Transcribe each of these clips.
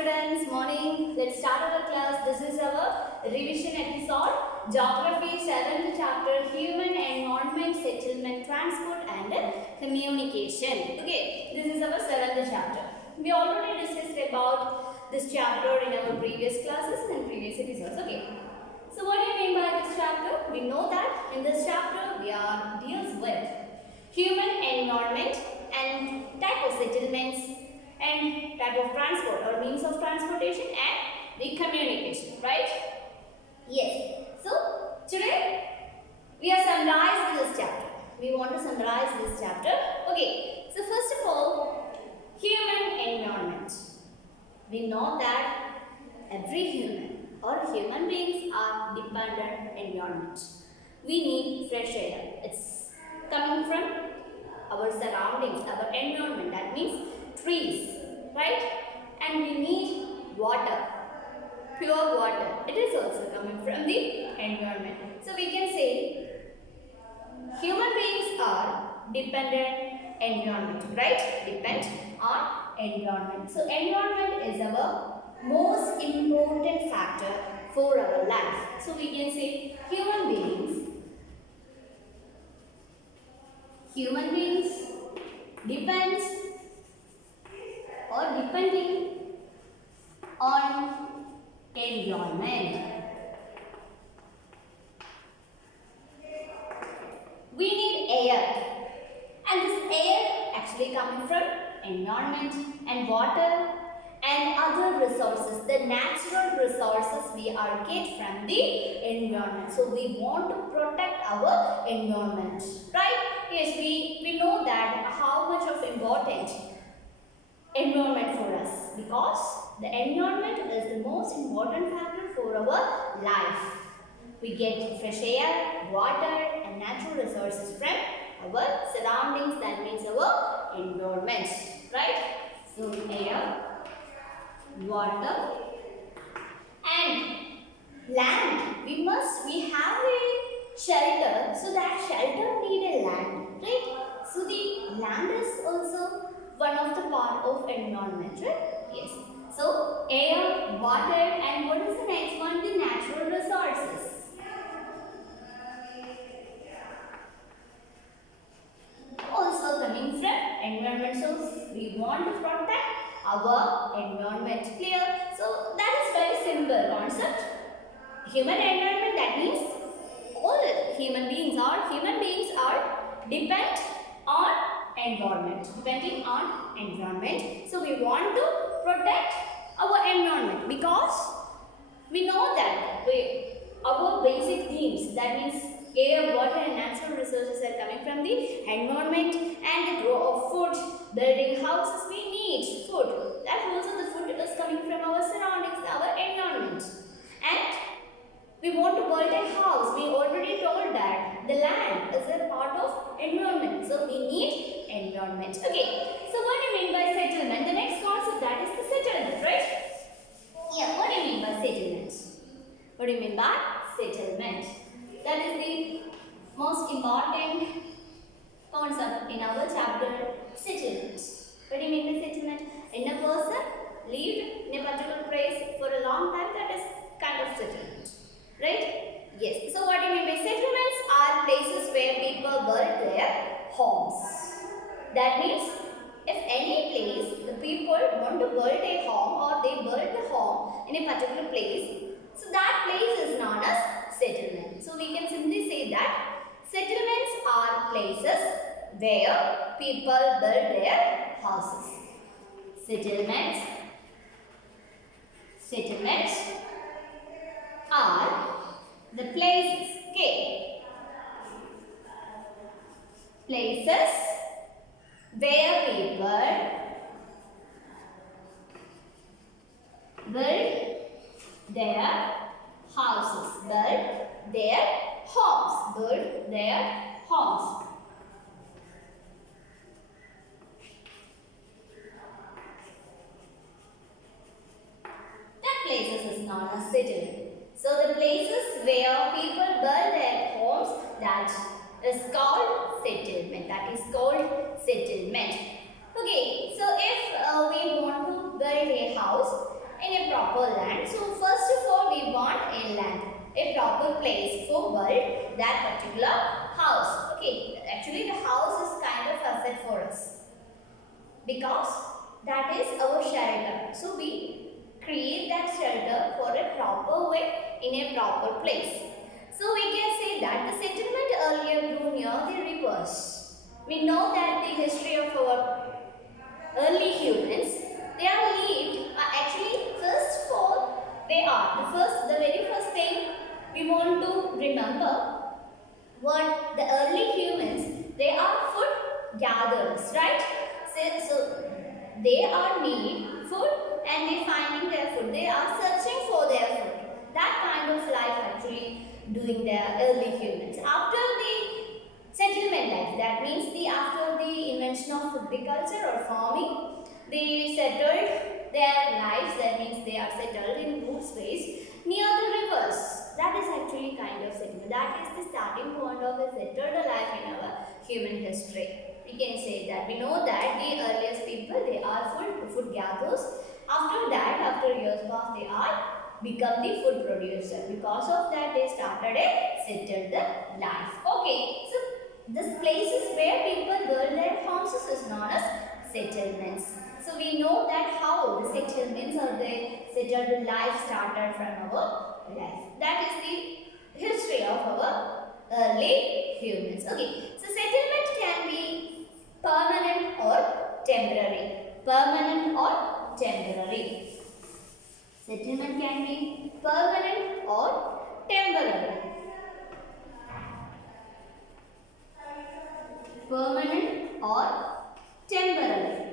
students, morning. Let's start our class. This is our revision episode. Geography 7th chapter, Human Environment, Settlement, Transport and Communication. Okay, this is our 7th chapter. We already discussed about this chapter in our previous classes and previous episodes. Okay. So what do you mean by this chapter? We know that in this chapter we are deals with human environment and type of settlements and type of transport or means of transportation and the communication, right? Yes. So today we are summarizing this chapter. We want to summarize this chapter. Okay. So first of all, human environment. We know that every human or human beings are dependent environment. We need fresh air. It's coming from our surroundings, our environment. That means trees, right? And we need water, pure water. It is also coming from the environment. So we can say human beings are dependent environment, right? Depend on environment. So environment is our most important factor for our life. So we can say human beings depends or depending on environment. We need air, and this air actually coming from environment and water and other resources, the natural resources we are get from the environment. So we want to protect our environment, right? Yes, we know that how much of important environment for us, because the environment is the most important factor for our life. We get fresh air, water and natural resources from our surroundings, that means our environment, right? So air, water and land. We have a shelter, so that shelter need a land, right? So the land is also one of the part of environment, right? Yes. So air, water and what is the next one? The natural resources. Also coming from environment. So we want to protect our environment. Clear? So that is very simple concept. Human environment, that means all human beings are depend on environment. Depending on environment. So we want to protect our environment because we know that our basic needs, that means air, water and natural resources are coming from the environment, and the grow of food, building houses, we need food. That also the food is coming from our surroundings, our environment. And we want to build a house. We already told that the land is a part of environment. So we need environment. Okay. So what do you mean by settlement? The next concept, that is the settlement, right? Yeah. What do you mean by settlement? What do you mean by settlement? That is the most important concept in our chapter, settlement. What do you mean by settlement? When a person lived in a particular place for a long time, that is kind of settlement. Right? Yes. So what do you mean by settlements? Are places where people build their homes. That means if any place the people want to build a home or they build a home in a particular place, so that place is known as settlement. So we can simply say that settlements are places where people build their houses. Settlements are the places, okay, places where people build their houses, build their homes. That places is known as settlement. So the places where people build their homes, that is called settlement. Okay, so if we want to build a house a proper place for build that particular house. Okay, actually the house is kind of asset for us because that is our shelter. So we create that shelter for a proper way in a proper place. So we can say that the settlement earlier grew near the rivers. We know that the history of our early humans, they are lived actually first of all they are the very first thing we want to remember what the early humans, they are food gatherers, right? So they are need food and they finding their food. They are searching for their food. That kind of life actually doing their early humans. After the settlement life, that means after the invention of agriculture or farming, they settled their lives. That means they are settled in good space near the rivers. That is actually kind of settlement. That is the starting point of a settled life in our human history. We can say that. We know that the earliest people, they are food gatherers. After that, after years pass, they are become the food producer. Because of that, they started a settled life. Okay, so this places where people build their homes is known as settlements. So we know that how the settlements or the settled life started from our life. That is the history of our early humans. Okay, so settlement can be permanent or temporary. Permanent or temporary. Settlement can be permanent or temporary. Permanent or temporary.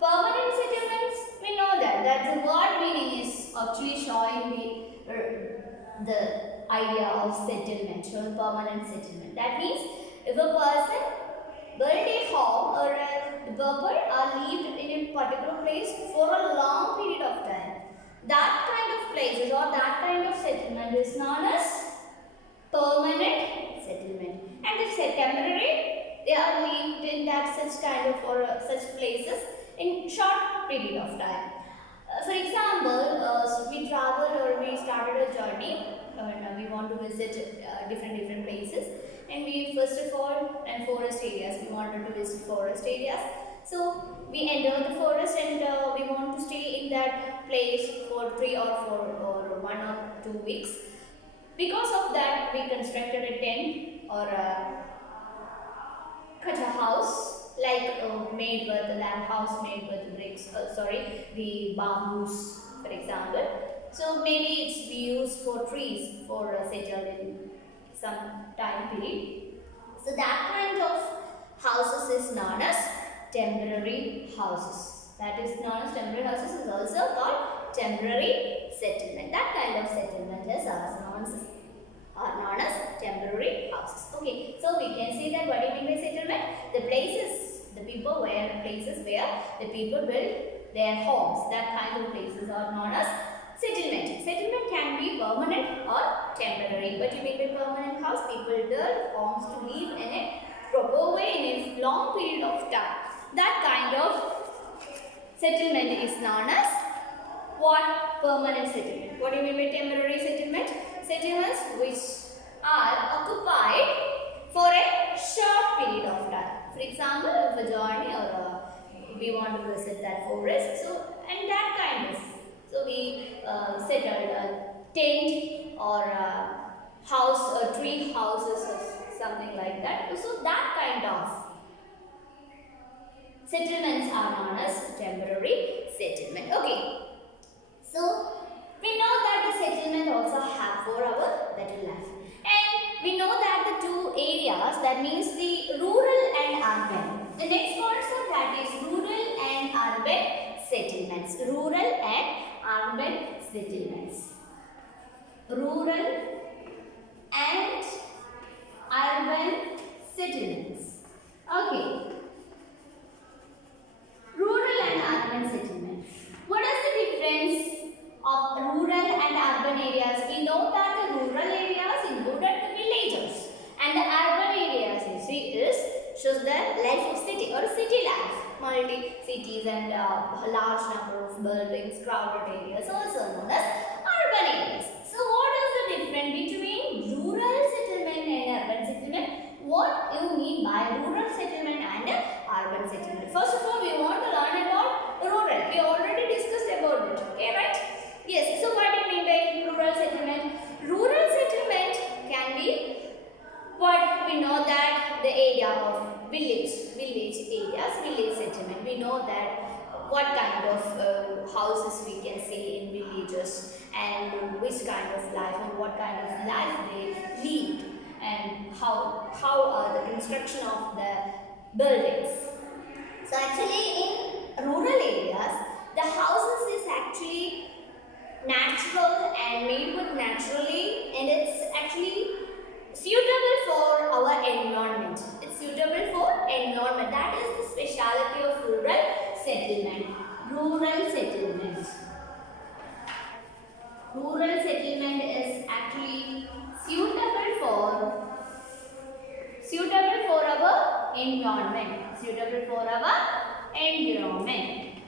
Permanent settlements, we know that the word meaning is actually showing the idea of settlement, showing permanent settlement. That means if a person build a home or the people are lived in a particular place for a long period of time, that kind of places or that kind of settlement is known as permanent settlement. And if say temporary, they are lived in that such kind of or such places in short period of time. For example, we traveled or we started a journey and we want to visit different places, and we first of all and forest areas, we wanted to visit forest areas. So we enter the forest and we want to stay in that place for 3 or 4 or 1 or 2 weeks. Because of that, we constructed a tent or cut a house like made with the land house made with bricks, the bamboos, for example. So maybe it's be used for trees for settled in some time period. So that kind of houses is known as temporary houses. That is known as temporary houses is also called temporary settlement. That kind of settlement is also known as temporary houses. Okay, so we can see that what do you mean by settlement? The places, the places where the people build their homes. That kind of places are known as settlement. Settlement can be permanent or temporary. What do you mean by permanent house? People build homes to live in a proper way in a long period of time. That kind of settlement is known as what? Permanent settlement. What do you mean by temporary settlement? Settlements which are occupied for a short period of time. For example, if a journey or we want to visit that forest, so and that kind of. So we settled a tent or a house or tree houses or something like that. So that kind of settlements are known as temporary settlement. Okay. So we know that the settlement also have for our better life. And we know that the two areas, that means the rural and urban. The next concept, that is rural and urban settlements. Rural and urban settlements. Rural and urban settlements. Okay. Rural and urban settlements. What is the difference of rural and urban areas? We know that the rural areas included the villages and the urban areas shows the life of city or city life. multi-cities and a large number of buildings, crowded areas, also known as urban areas. So what is the difference between rural settlement and urban settlement? What you mean by rural settlement and urban settlement? First of all, we want to learn about rural. We already discussed about it, okay, right? Yes, so what do you mean by rural settlement? Rural settlement can be what we know that the area of village areas, village settlement. We know that what kind of houses we can see in villages and which kind of life and what kind of life they lead and how are the construction of the buildings. So actually in rural areas, the houses is actually natural and made with naturally, and it's actually suitable for our environment. It's suitable for environment. That is the speciality of rural settlement. Rural settlement. Rural settlement is actually suitable for our environment. Suitable for our environment.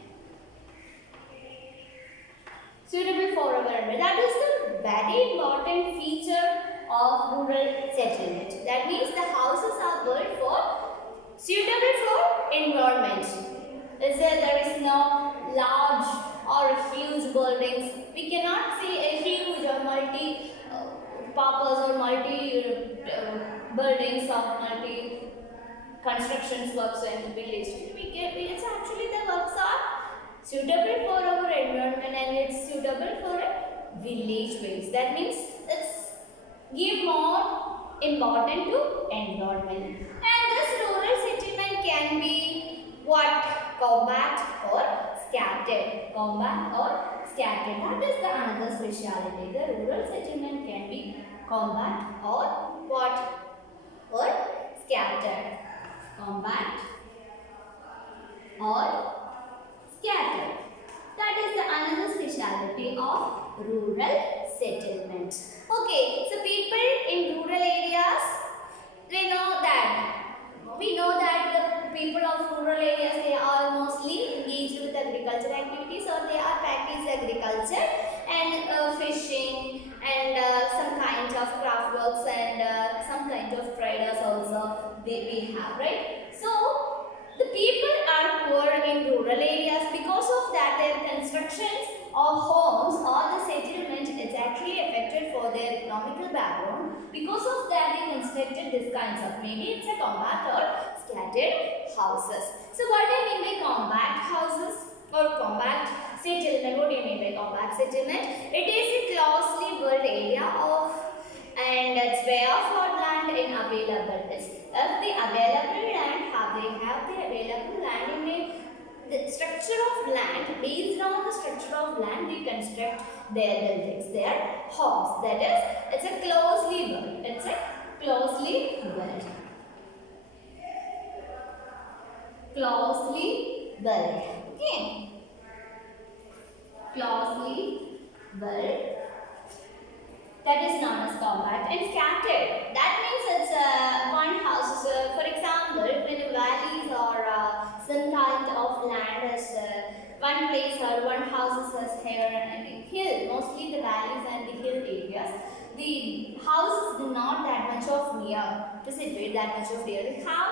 Suitable for our environment. That is the very important feature of rural settlement. That means the houses are built for suitable for environment. There is no large or huge buildings. We cannot see a huge or multi-purpose or buildings or constructions works in the village. It's actually the works are suitable for our environment and it's suitable for a village base. That means it's give more importance to environment. And this rural settlement can be what? Compact or scattered. Compact or scattered. That is the another speciality. The rural settlement can be compact or what? Or scattered. Compact or scattered. That is the another speciality of rural settlement. Okay, so people in rural areas, we know that the people of rural areas, they are mostly engaged with agricultural activities or they are practice agriculture and fishing and some kind of craft works and some kind of traders also we have, right? So the people are poor in rural areas. Because of that, their constructions of homes or the settlement is actually affected for their economical background. Because of that, they constructed this kinds of, maybe it's a compact or scattered houses. So what do you mean by compact houses or compact settlement? What do you mean by compact settlement? It is a closely built area of and it's bare of land in available. If the available land have the available land in the structure of land, based on the structure of land, they construct their buildings, their homes. That is, it's a closely built. It's a closely built. Closely built. Okay. Closely built. That is known as compact and scattered. That means it's one house. For example, when valleys or some kind of land is one place or one house is here and a hill. Mostly the valleys and the hill areas. The houses do not that much of near to situate that much of near. They have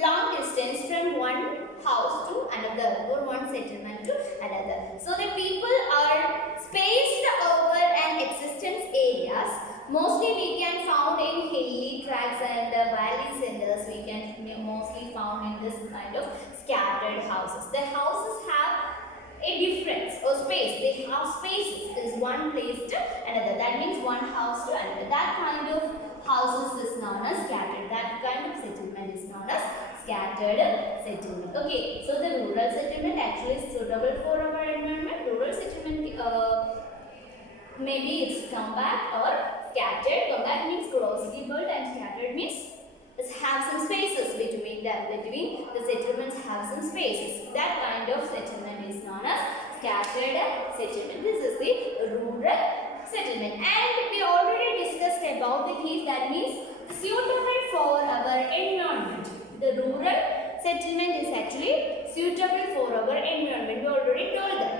long distance from one house to another or one settlement to another. So the people are spaced over an existence areas. Mostly we can found in hilly tracts and valley centers. We can mostly found in this kind of scattered houses. The houses have a difference or space. They have spaces. Is one place to another. That means one house to another. That kind of houses is known as scattered. That kind of settlement is known as scattered settlement. Okay, so the rural settlement actually is suitable for our environment. Rural settlement maybe it's compact or scattered. Compact means closely built and scattered means it have some spaces between them. Between the settlements have some spaces. That kind of settlement is known as scattered settlement. This is the rural settlement. And we already discussed about the keys. That means suitable for our environment. The rural settlement is actually suitable our environment. We already told that.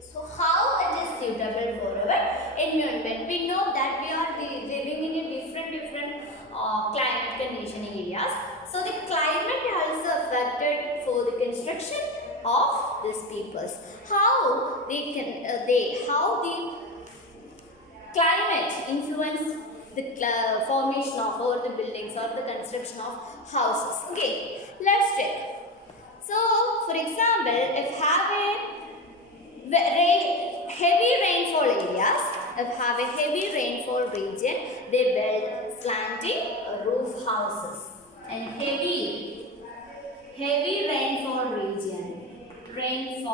So how it is suitable for our environment? We know that we are living in a different climate conditioning areas. So the climate also affected for the construction of these peoples. How how the climate influence the formation of all the buildings or the construction of houses. Okay, let's check. So for example, if have a heavy rainfall areas, if have a heavy rainfall region, they build slanting roof houses. And heavy rainfall region, heavy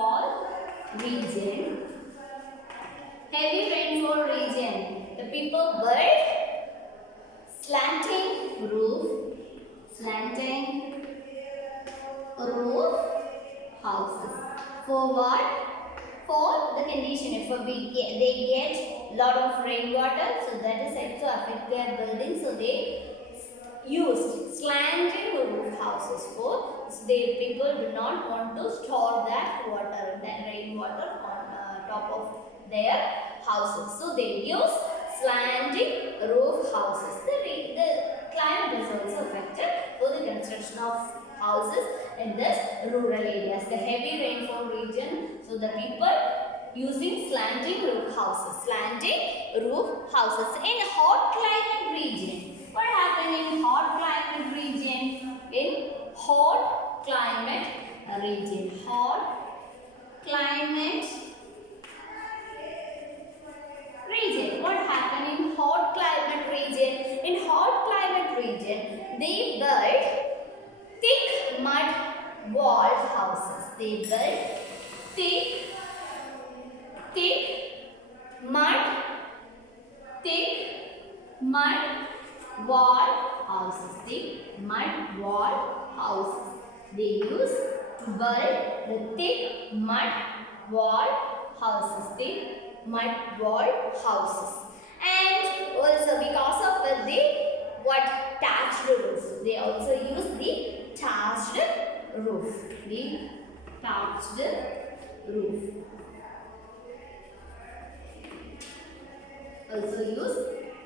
rainfall region, the people build slanting roof houses. For what? For the condition, if they get lot of rainwater, so that is said to affect their building, so they used slanting roof houses for people do not want to store that rainwater on top of their houses, so they use slanting roof houses. The climate is also affected for the construction of houses in this rural areas, the heavy rainfall region. So the people using slanting roof houses. In hot climate region, what happened in hot climate region? In hot climate region, what happened in hot climate region? In hot climate region, they build thick mud wall houses. They build thick mud wall houses. They use to build the thick mud wall houses. And also because of the thatched roof. They also use the thatched roof. Also use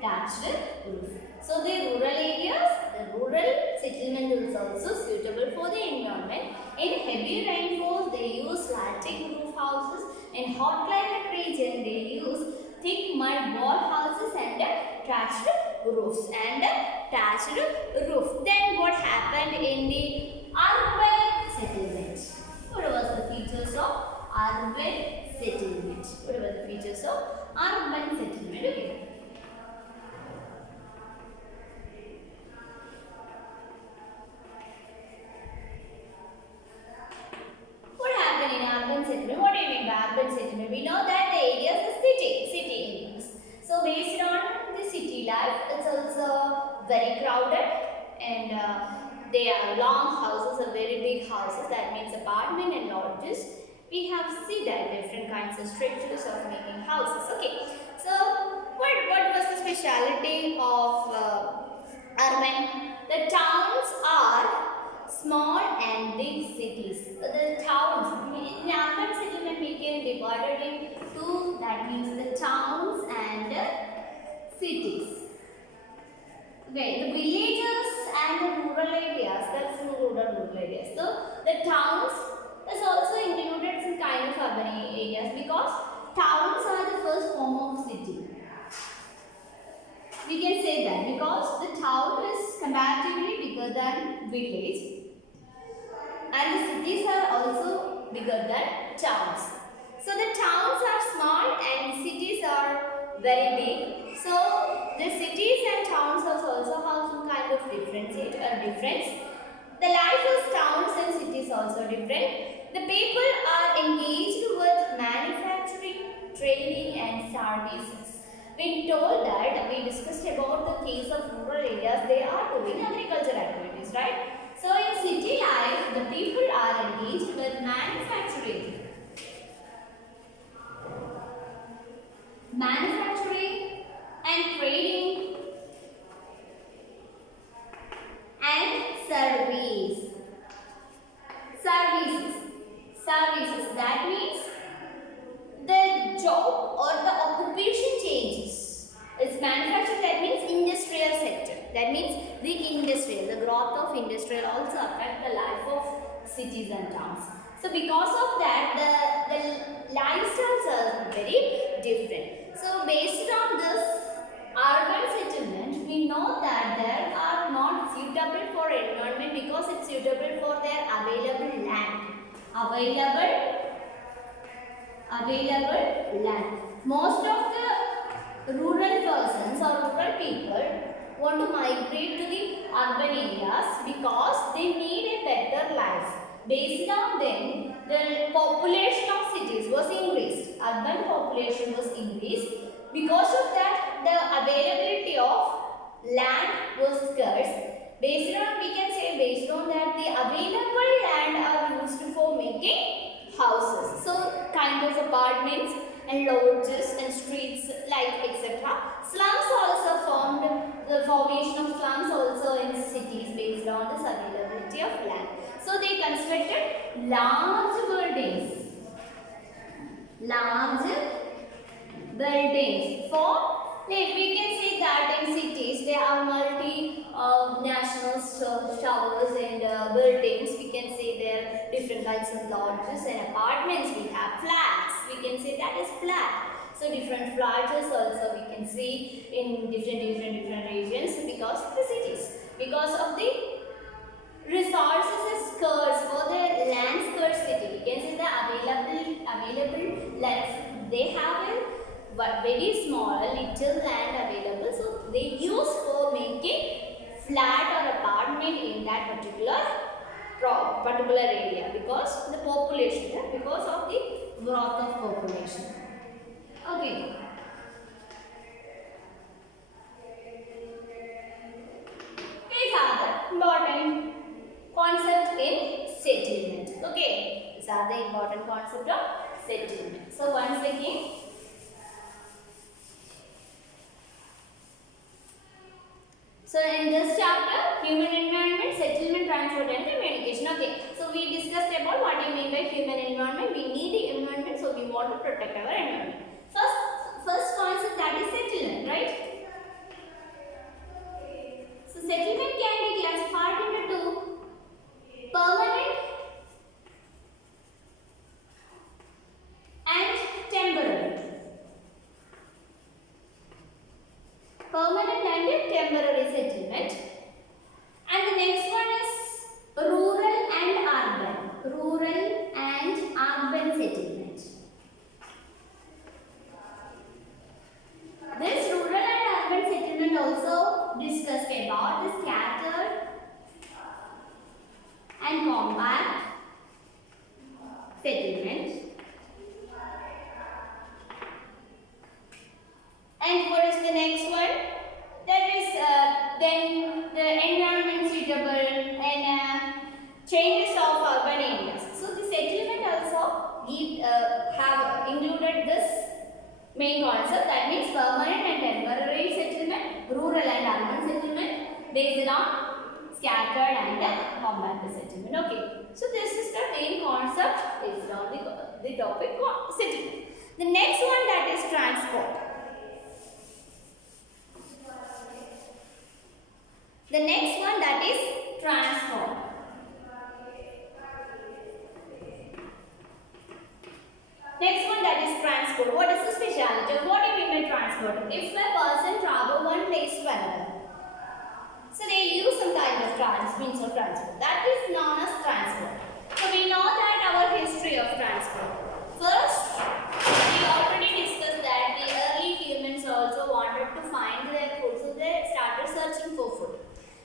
thatched roof. So the rural areas, the rural settlement is also suitable for the environment. In heavy rainfall, they use slanting roof houses. In hot climate region, they use thick mud wall houses and thatched roofs. Then what happened in the urban settlement? What was the features of urban settlement? Okay. What happened in urban settlement? What do you mean by urban settlement? We know that the areas, the city areas. So based on the city life, it's also very crowded, and they are long houses, or very big houses. That means apartment and lodges. We have seen that different kinds of structures of making houses. Okay, so what was the speciality of urban? The towns are small and big cities. The towns, in urban settlement we can divide it into two, that means the towns and cities. Okay, the villages and the rural areas, that's the rural areas. So the towns is also included in kind of urban areas, because towns are the first form of city. We can say that because the town is comparatively bigger than village, and the cities are also bigger than towns. So the towns are small and cities are very big. So the cities and towns also have some kind of difference. The life of towns and cities also different. The people are engaged with manufacturing, trading and services. We told that, we discussed about the case of rural areas, they are doing agricultural activities, right? So in city life, the people are engaged with manufacturing and trading and services. That means the job or the occupation changes. It's manufacturing, that means industrial sector. That means the growth of industrial also affect the life of cities and towns. So because of that, the lifestyles are very different. So based on this urban settlement, we know that they are not suitable for environment because it's suitable for their available land. Available land. Most of the rural persons or rural people want to migrate to the urban areas because they need a better life. Based on them, the population of cities was increased. Urban population was increased. Because of that, the availability of land was scarce. Based on that, the available land are used for making houses. So, kind of apartments and lodges and streets like etc. Slums also formed, the formation of slums also in cities based on this availability of land. So they constructed large buildings for, like we can say that in cities there are national showers and buildings. We can say there are different kinds of lodges and apartments. We have flats. We can say that is flat. So different flats also we can see in different regions because of the cities. Because of the resources is scarce, for the land scarcity. We can say the available land. They have a very small little land available, so they use for making flat or apartment in that particular area because the population, because of the growth of population. Okay. These are the important concepts in settlement. Okay. These are the important concepts of settlement. So once again, so in this chapter, human environment, settlement, transport and communication. Okay. So we discussed about what do you mean by human environment. We need the environment, so we want to protect our environment. First concept, that is settlement, right? So settlement can be classified into two: permanent and temporary. Permanent and temporary settlement. And the next one is rural and urban. Rural and urban settlement. This rural and urban settlement also discussed about the scattered and compact settlement. And what is the next one? That is then the environment suitable and changes of urban areas. So the settlement also have included this main concept, that means permanent and temporary settlement, rural and urban settlement based on scattered and compact settlement. Okay, so this is the main concept based on the topic of settlement. The next one, that is transport. The next one, that is transport. Next one, that is transport. What is the specialty? What do you mean by transport? If a person travel one place to another, so they use some kind of means of transport. That is known as transport. So we know that our history of transport. First, we already discussed that the early humans also wanted to find their food, so they started searching for food.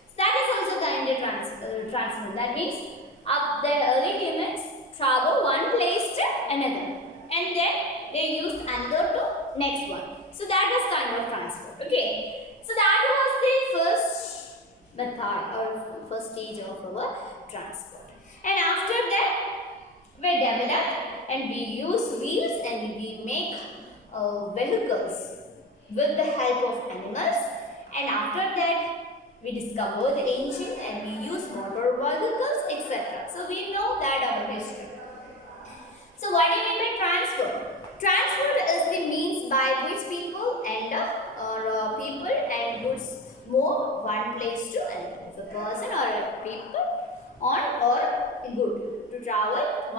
So that is also kind of transport. That means the early humans travel one place to another, and then they used another to next one. So that is kind of transport. Okay. So that was the first method or first stage of our transport. And after that, we developed and we use wheels and we make vehicles with the help of animals. And after that, we discovered the engine and we use motor vehicles, etc. So we know that our history. So what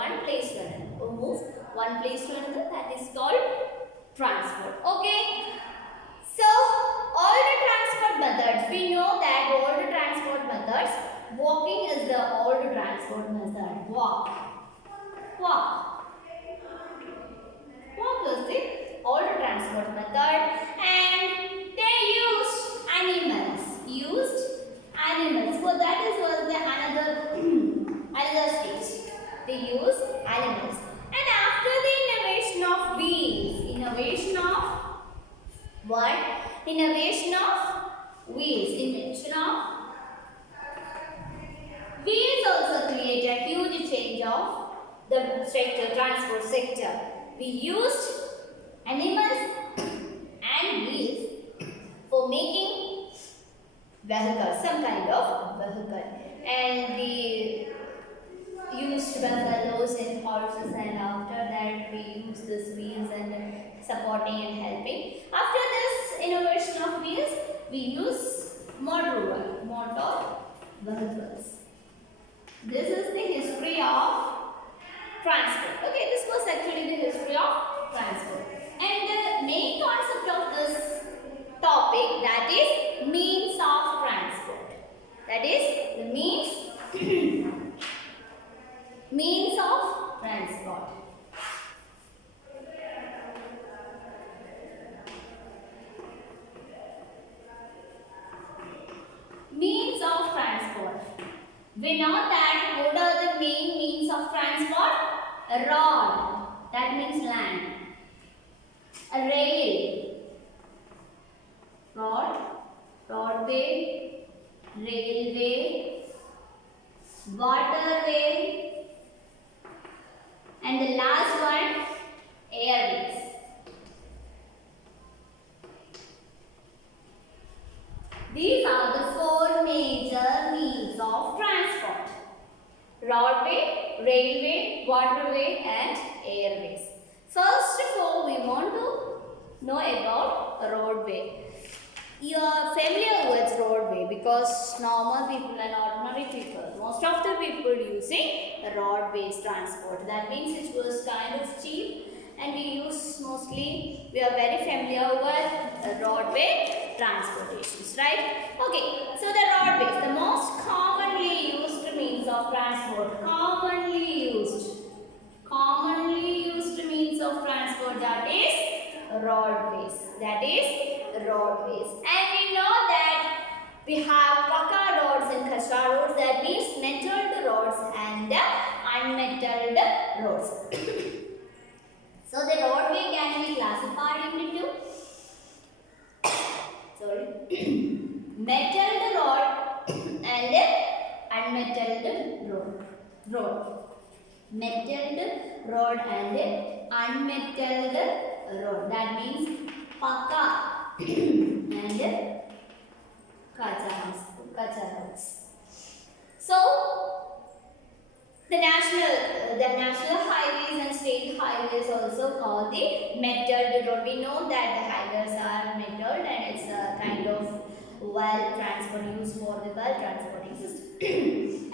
one place to another, or move one place to another. That is called transport. Okay. So all the transport methods, we know that all the transport methods, walking is the old transport method. Walk. Walk is the old transport method, and they used animals. So that was the another stage. They used animals. And after the innovation of wheels, invention of wheels also create a huge change of the transport sector. We used animals and wheels for making vehicles, some kind of vehicle, and we used buffaloes and horses, and after that we used these wheels and supporting and helping. After this innovation of wheels, we use motor vehicles. This is the history of transport. Okay, this was actually the history of transport. And the main concept of this topic, that is means of transport. That is the means of transport. Means of transport. We know that what are the main means of transport? A rod, that means land. A rail, roadway, railway, waterway, and the last one, airways. These are the four major means of transport: roadway, railway, waterway, and airways. First of all, we want to know about roadway. You are familiar with roadway because normal people and ordinary people, most of the people using roadways transport. That means it was kind of cheap, and we are very familiar with roadway transportations, right? Okay, so the roadways, the most commonly used means of transport, commonly used means of transport, that is roadways. And we know that we have Paka roads and Kacha roads, that means metalled roads and unmetalled roads. So the roadway can be classified into metalled road and unmetalled road. Metalled road and unmetalled road. That means Paka and Kacha roads. So the national highways and state highways also called the metalled road. We know that the highways are metalled, and it's a kind of used for the well transporting system.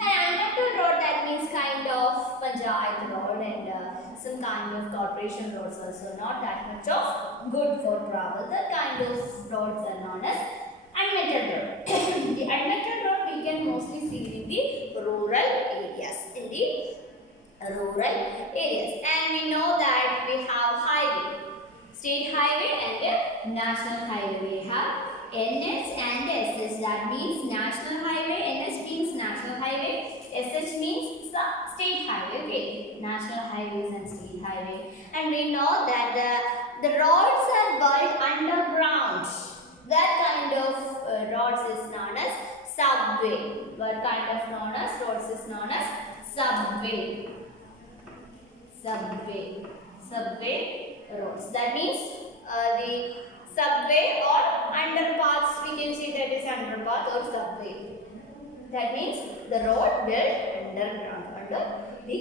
And unmetalled road, that means kind of panchayat road and some kind of corporation roads also, not that much of good for travel. That kind of roads are known as unmetalled road. The unmetalled road we can mostly see in the rural areas. And we know that we have highway, state highway and national highway. We have NH and SS, that means national highway. NH means national highway, SH means state highway. Okay, national highways and state highway. And we know that the roads are built underground. That kind of roads is known as subway. What kind of roads is known as subway. Subway roads. That means the subway or underpaths, we can say that is underpath or subway. That means the road built underground, under the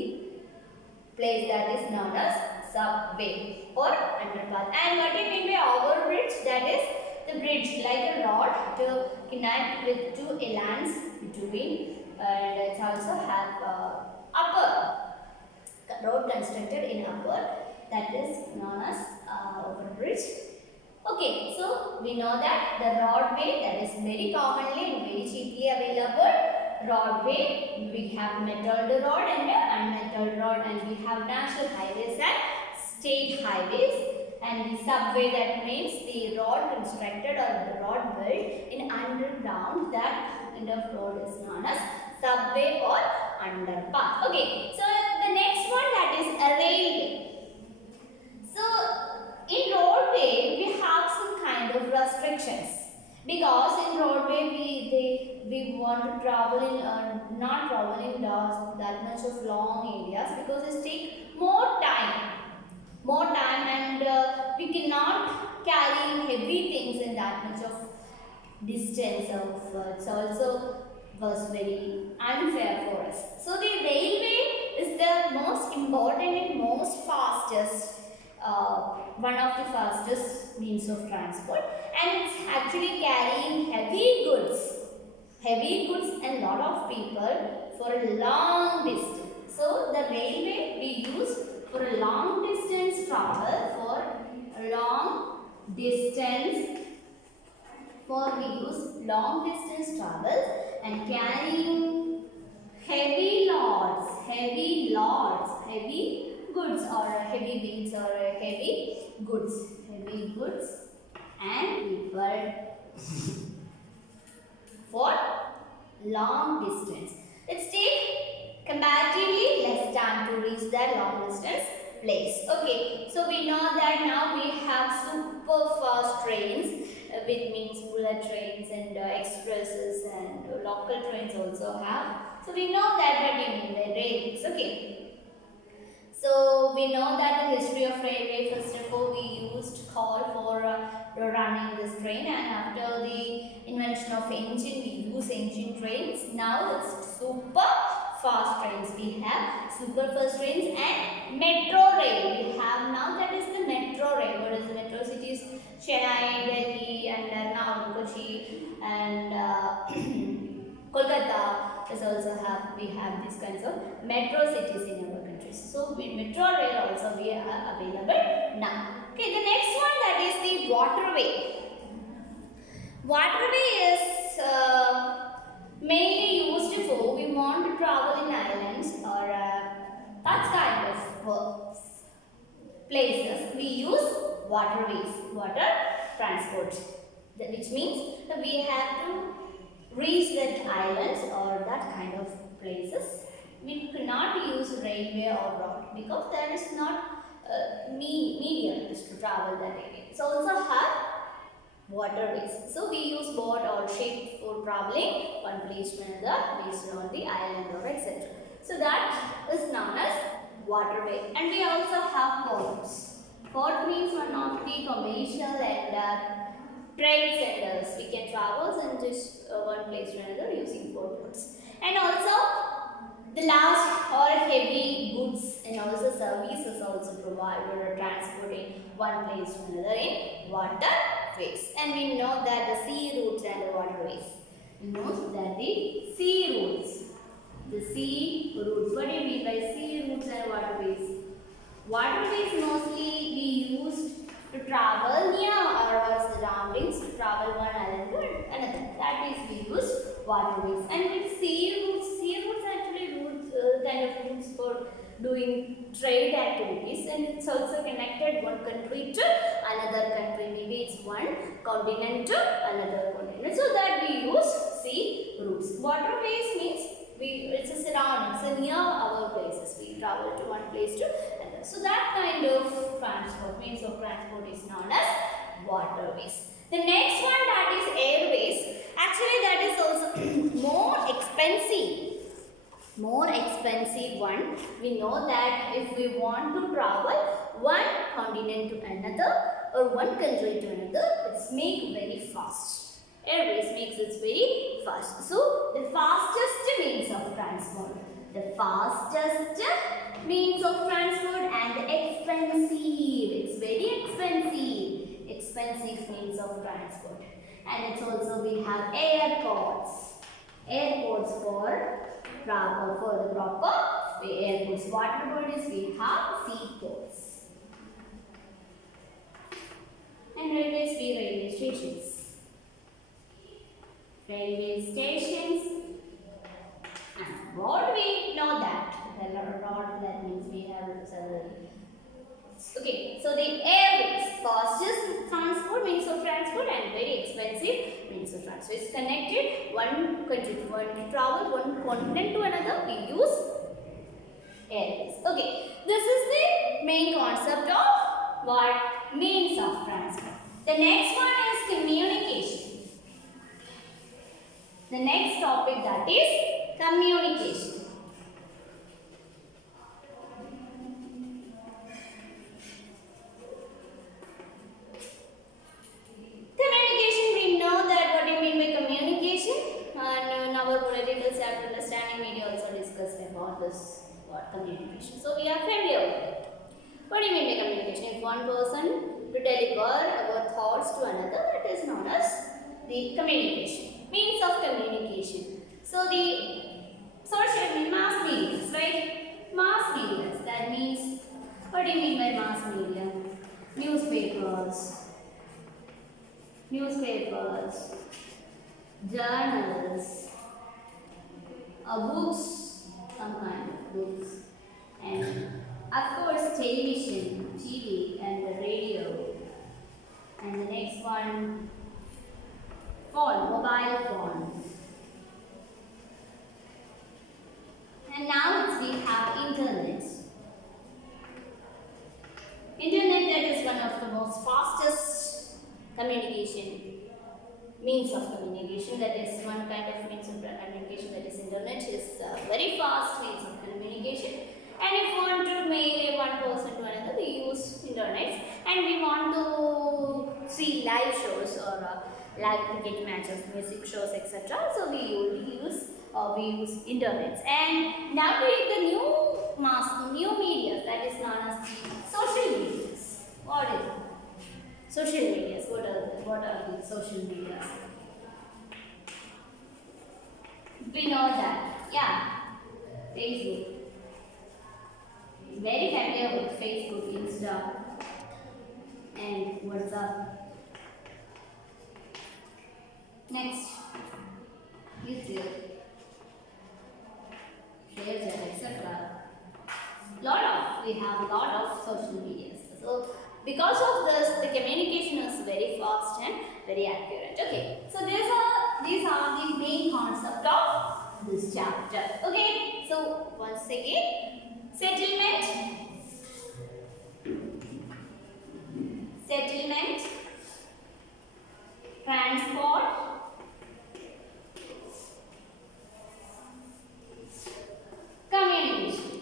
place that is known as subway or underpath. And what do you mean by overbridge? That is the bridge, like a rod to connect with two islands between, and it also have upper constructed in upper, that is known as overbridge. Okay, so we know that the roadway, that is very commonly and very cheaply available roadway. We have metalled road and unmetalled road, and we have national highways and state highways. And the subway, that means the road constructed or the road built in underground, that kind of road is known as subway or underpass. Okay, so the next one, that is a railway. So in roadway we have some kind of restrictions, because in roadway we want to travel in not traveling that much of long areas, because it takes more time and we cannot carry heavy things in that much of distance of it's also was very unfair for us. So the railway is the most important and most fastest one of the fastest means of transport, and it's actually carrying heavy goods and lot of people for a long distance. So the railway we use for a long distance travel, and carrying heavy goods or heavy weights or heavy goods and people for long distance. It takes comparatively less time to reach that long distance place. Okay, so we know that now we have super fast trains, which means bullet trains and expresses, and local trains also have. So we know that what you mean by railways. Okay. So we know that the history of railway, first of all, we used coal for running this train, and after the invention of engine, we use engine trains. Now it's super fast trains. We have super fast trains and metro rail. We have now, that is the metro rail. What is the metro cities? Chennai, Delhi, and now Kochi and Kolkata. We have these kinds of metro cities in our countries. So metro rail also we are available now. Okay, the next one, that is the waterway. Waterway is mainly used for we want to travel in islands or that kind of places. We use waterways, water transport, which means that we have to reach that islands or that kind of places. We cannot use railway or road because there is not medium to travel that area. So also have waterways. So we use boat or ship for traveling one place to another based on the island or etc. So that is known as waterway. And we also have ports. Port means one of the commercial and trade centers. We can travel and just one place to another using ports. And also the large or heavy goods and also services also provided or transported one place to another in waterways. And we know that the sea routes and the waterways. We know that the sea routes. What do you mean by sea routes and waterways? Waterways mostly we used to travel near our surroundings, to travel one island to another. That is, we use waterways. And with sea routes actually kind of routes for doing trade activities, and it's also connected one country to another country. Maybe it's one continent to another continent. So that we use sea routes. Waterways means it's a surrounding, so near our places. We travel to one place to another. So that kind of transport, means of transport, is known as waterways. The next one, that is airways. Actually, that is also more expensive one. We know that if we want to travel one continent to another or one country to another, it's made very fast. Airways makes it very fast. So the fastest means of transport. And expensive. It's very expensive means of transport. And it's also, we have airports for the proper airports. Water bodies we have seaports. And railways we railway stations. Railway stations. And road we know that. The road, that means we have several. Okay, so the airways, fastest transport, means of transport, and very expensive means of transport. It's connected one country to one to travel, one continent to another. We use airways. Okay, this is the main concept of what means of transport. The next one is communication. The next topic, that is communication. Communication, we know that what do you mean by communication, and in our political chapter understanding we also discussed about this word communication. So we are familiar with it. What do you mean by communication? If one person to deliver our thoughts to another, that is known as the communication. Means of communication. So the social mass media, right? Mass media. That means, what do you mean by mass media? Newspapers, journals, books, some kind of books, and of course television, TV, and the radio. And the next one, mobile phone. And now we have internet. Internet, that is one of the most fastest communication, means of communication. That is one kind of means of communication, that is internet is very fast means of communication. And if we want to mail one person to another, we use internet. And we want to see live shows or live cricket matches, music shows, etc. So we use internet. And now the new media, that is known as the social medias. What is it? Social medias. What are the social medias? We know that. Yeah. Facebook. Very familiar with Facebook, Insta, and WhatsApp. Next, YouTube, ShareChat, etc. We have a lot of social media. So because of this, the communication is very fast and very accurate. Okay, so these are the main concept of this chapter. Okay, so once again, settlement, transport, communication.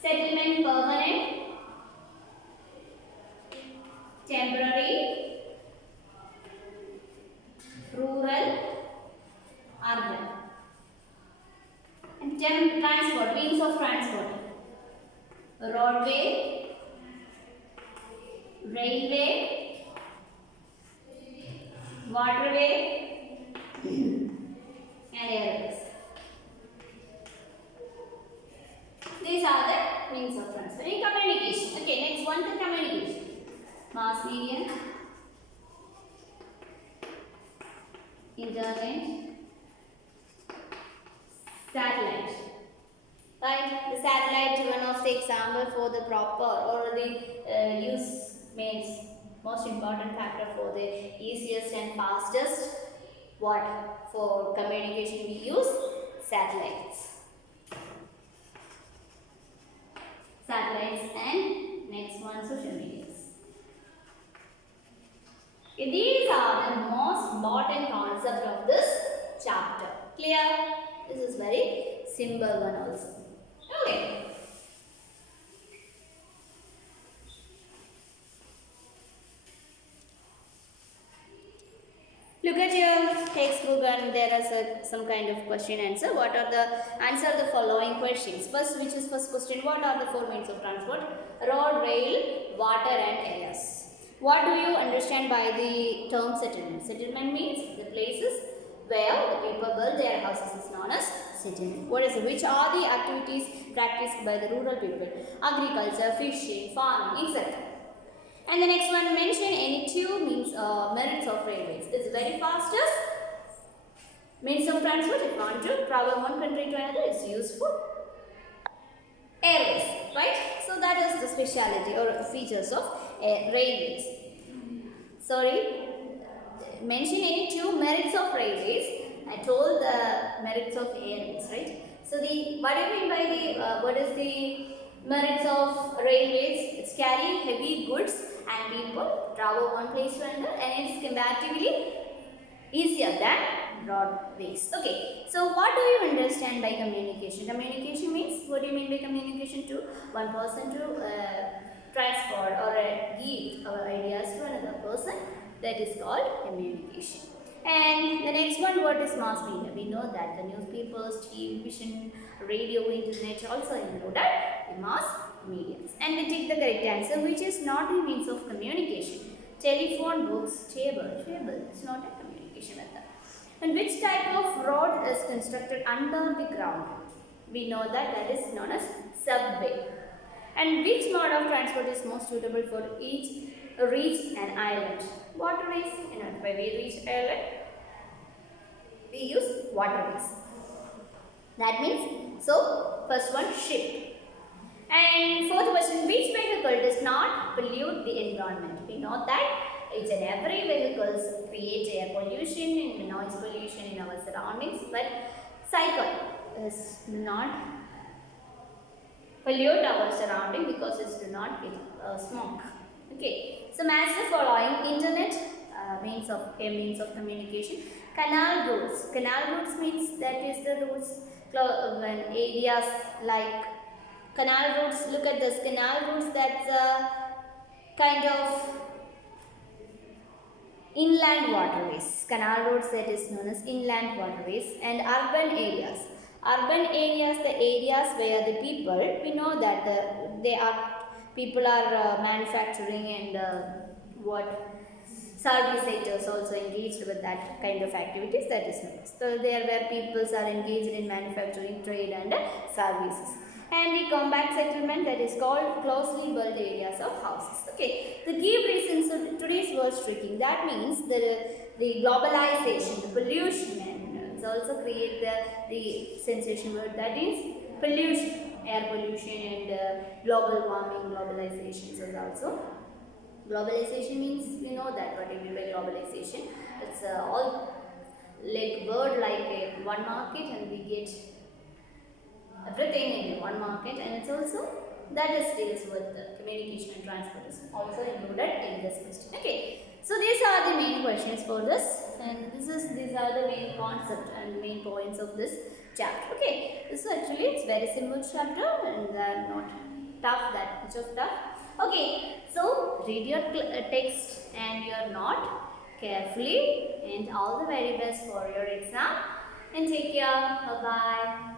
Settlement, permanent, temporary, rural, urban. And transport, means of transport. Roadway, railway, waterway, and airways. These are the means of transport. In communication. Okay, next one, the communication. Mass media, internet, satellite. Right? The satellite, one of the example for the proper or the use means most important factor for the easiest and fastest. What for communication we use? Satellites. And next one, social medias. Okay, these are the most important concept of this chapter. Clear? This is very simple one also. Okay. Look at your textbook and there is some kind of question answer. What are the answer the following questions? First question? What are the four means of transport? Road, rail, water, and airs. What do you understand by the term settlement? Settlement means the places where the people build their houses is known as city. Which are the activities practiced by the rural people? Agriculture, fishing, farming, etc. And the next one, mention any two means merits of railways. It's very fastest means of transport. If you want to travel one country to another, it's useful. Airways, right? So that is the speciality or features of railways. Sorry, mention any two merits of railways. I told the merits of airways, right? So what do you mean by the what is the merits of railways? It's carrying heavy goods and people travel one place to another, and it's comparatively easier than roadways. Okay, so what do you understand by communication? Communication means, what do you mean by communication? To one person to transport or give our ideas to another person. That is called communication. And the next one, what is mass media? We know that the newspapers, television, radio, internet also included the mass mediums. And we take the correct answer, which is not the means of communication. Telephone, books, table. It's not a communication method. And which type of road is constructed under the ground? We know that is known as subway. And which mode of transport is most suitable for each reach an island? Waterways. When we reach island, we use waterways. That means, so first one, ship. And fourth question, which vehicle does not pollute the environment? We know that each and every vehicle create air pollution and noise pollution in our surroundings, but cycle is not pollute our surrounding because it do not get smoke. Okay, so match the following: internet, means of communication. Canal routes. Canal routes means that is the routes when areas like canal routes. Look at this canal routes. That's a kind of inland waterways. Canal routes that is known as inland waterways. And urban areas. Urban areas, the areas where the people, we know that people are manufacturing and service sectors also engaged with that kind of activities, that is known as. So there where people are engaged in manufacturing, trade and services. And the compact settlement, that is called closely built areas of houses. Okay, the key reasons of today's word tricking, that means the globalization, the pollution, and it's also create the sensation word, that is pollution, air pollution and global warming, globalizations is also. Globalization means, we know that what I mean by globalization. It's all like word like one market, and we get everything in one market, and it's also that is deals with the communication and transport is also included in this question. Okay, so these are the main questions for this, and these are the main concept and main points of this chapter. Okay, so actually it's very simple chapter and not tough, that much of tough. Okay, so read your text and your note carefully, and all the very best for your exam, and take care. Bye bye.